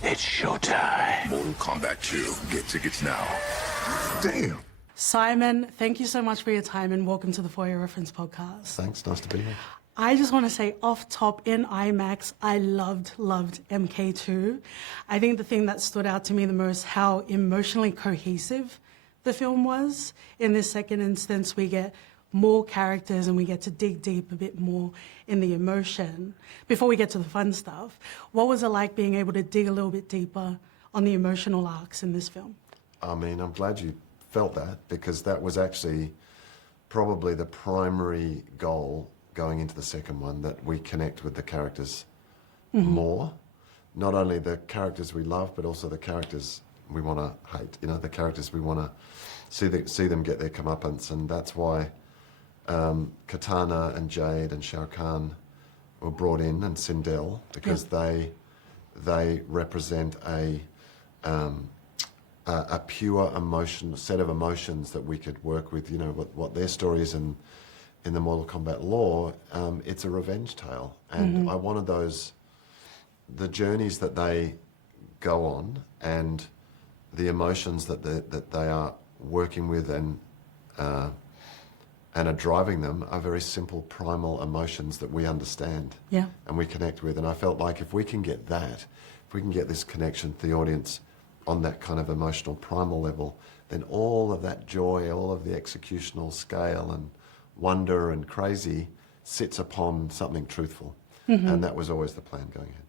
It's showtime. Mortal Kombat 2. Get tickets now. Damn. Simon, thank you so much for your time and welcome to the For Your Reference podcast. Thanks, nice to be here. I just want to say off top, in IMAX, I loved MK2. I think the thing that stood out to me the most, how emotionally cohesive the film was. In this second instance, we get more characters and we get to dig deep a bit more in the emotion. Before we get to the fun stuff, what was it like being able to dig a little bit deeper on the emotional arcs in this film? I mean, I'm glad you felt that, because that was actually probably the primary goal going into the second one, that we connect with the characters more. Not only the characters we love, but also the characters we want to hate. You know, the characters we want to see them get their comeuppance, and that's why Katana and Jade and Shao Kahn were brought in, and Sindel, because they represent a pure set of emotions that we could work with. You know, what their story is in the Mortal Kombat lore. It's a revenge tale, and I wanted the journeys that they go on and the emotions that they are working with and are driving them are very simple, primal emotions that we understand and we connect with. And I felt like if we can get this connection to the audience on that kind of emotional, primal level, then all of that joy, all of the executional scale and wonder and crazy sits upon something truthful. And that was always the plan going ahead.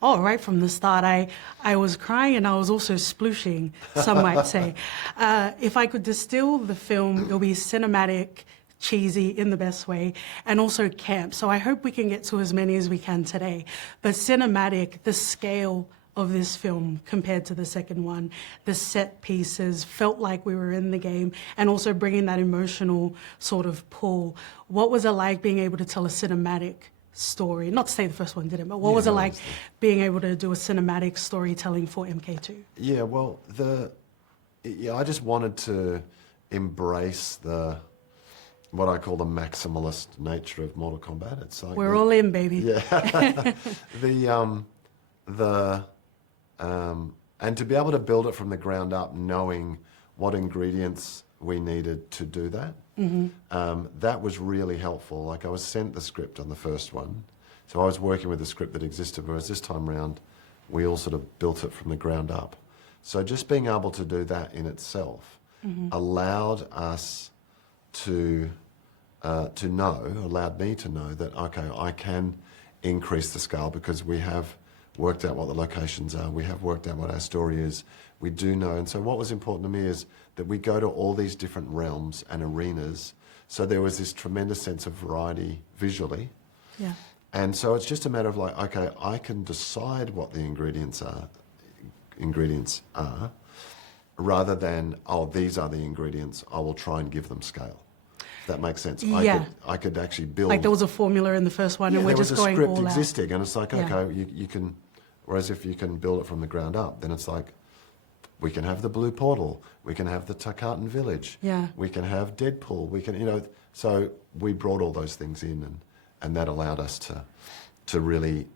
Oh, right from the start, I was crying and I was also splooshing, some might say. If I could distill the film, it'll be cinematic, cheesy in the best way, and also camp. So I hope we can get to as many as we can today. But cinematic, the scale of this film compared to the second one, the set pieces felt like we were in the game, and also bringing that emotional sort of pull. What was it like being able to tell a cinematic story? Not to say the first one didn't, but what was it like being able to do a cinematic storytelling for MK2? Yeah, well, I just wanted to embrace what I call the maximalist nature of Mortal Kombat. It's like we're all in, baby. Yeah. And to be able to build it from the ground up, knowing what ingredients we needed to do that, that was really helpful. Like, I was sent the script on the first one, so I was working with the script that existed, whereas this time round, we all sort of built it from the ground up. So just being able to do that in itself allowed us allowed me to know that, okay, I can increase the scale because we have worked out what the locations are, we have worked out what our story is, we do know. And so what was important to me is that we go to all these different realms and arenas, so there was this tremendous sense of variety visually. Yeah. And so it's just a matter of like, okay, I can decide what the ingredients are, rather than, oh, these are the ingredients, I will try and give them scale. That makes sense. Yeah. I could actually build. Like there was a formula in the first one, and we're just going all out. There was a script existing, and it's like, okay, you can. Whereas if you can build it from the ground up, then it's like, we can have the Blue Portal, we can have the Tarkatan Village, we can have Deadpool, we can, you know. So we brought all those things in, and that allowed us to really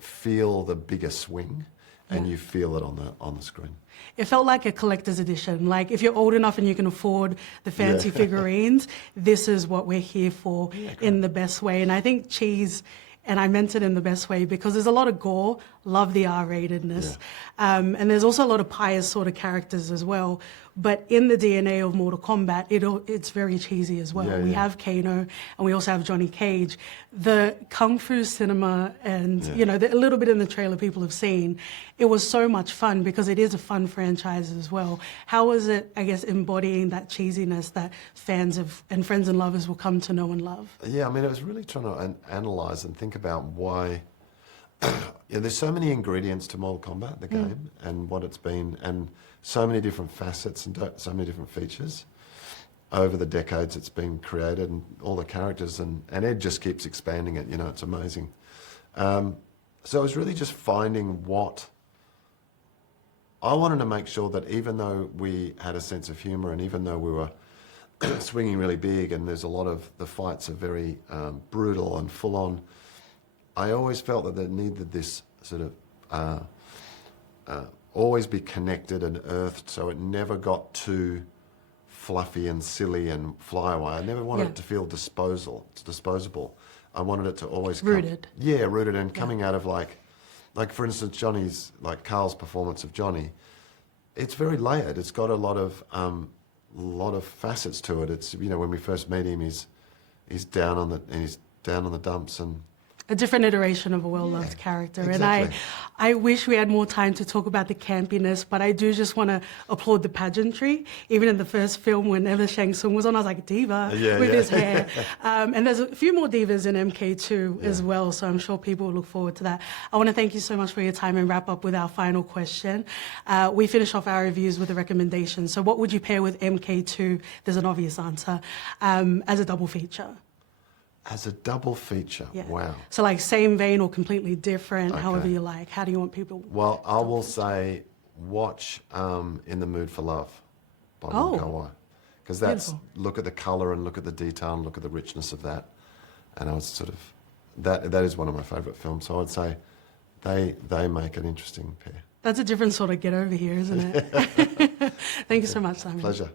feel the bigger swing, and you feel it on the screen. It felt like a collector's edition. Like, if you're old enough and you can afford the fancy figurines, this is what we're here for in the best way. And I think cheese, and I meant it in the best way, because there's a lot of gore, love the R-ratedness, and there's also a lot of pious sort of characters as well. But in the DNA of Mortal Kombat, it's very cheesy as well. We have Kano, and we also have Johnny Cage. The Kung Fu cinema, and you know, a little bit in the trailer people have seen, it was so much fun because it is a fun franchise as well. How was it, I guess, embodying that cheesiness that fans and friends and lovers will come to know and love? Yeah, I mean, I was really trying to analyze and think about why. There's so many ingredients to Mortal Kombat, the game, and what it's been, and so many different facets and so many different features. Over the decades it's been created, and all the characters, and Ed just keeps expanding it, you know, it's amazing. So it was really just finding what... I wanted to make sure that even though we had a sense of humour, and even though we were swinging really big, and there's a lot of... the fights are very brutal and full on, I always felt that they needed this sort of always be connected and earthed, so it never got too fluffy and silly and fly away. I never wanted Yeah. it to feel disposable. I wanted it to always Rooted. rooted and coming out of like for instance, Johnny's, like Carl's performance of Johnny. It's very layered. It's got a lot of facets to it. It's, you know, when we first meet him, he's down on the dumps and. A different iteration of a well-loved character. exactly. And I wish we had more time to talk about the campiness, but I do just want to applaud the pageantry. Even in the first film, whenever Shang Tsung was on, I was like, diva with his hair. And there's a few more divas in MK2 as well, so I'm sure people will look forward to that. I want to thank you so much for your time and wrap up with our final question. We finish off our reviews with a recommendation. So what would you pair with MK2? There's an obvious answer. As a double feature. As a double feature, Yeah. wow. So like same vein or completely different, Okay. however you like. How do you want people? Well, I will say watch In the Mood for Love by Oh. McQuoid. Because that's, Beautiful. look at the colour and look at the detail and look at the richness of that. And I was sort of, that is one of my favourite films. So I'd say they make an interesting pair. That's a different sort of get over here, isn't it? Thank you so much, Simon. Pleasure.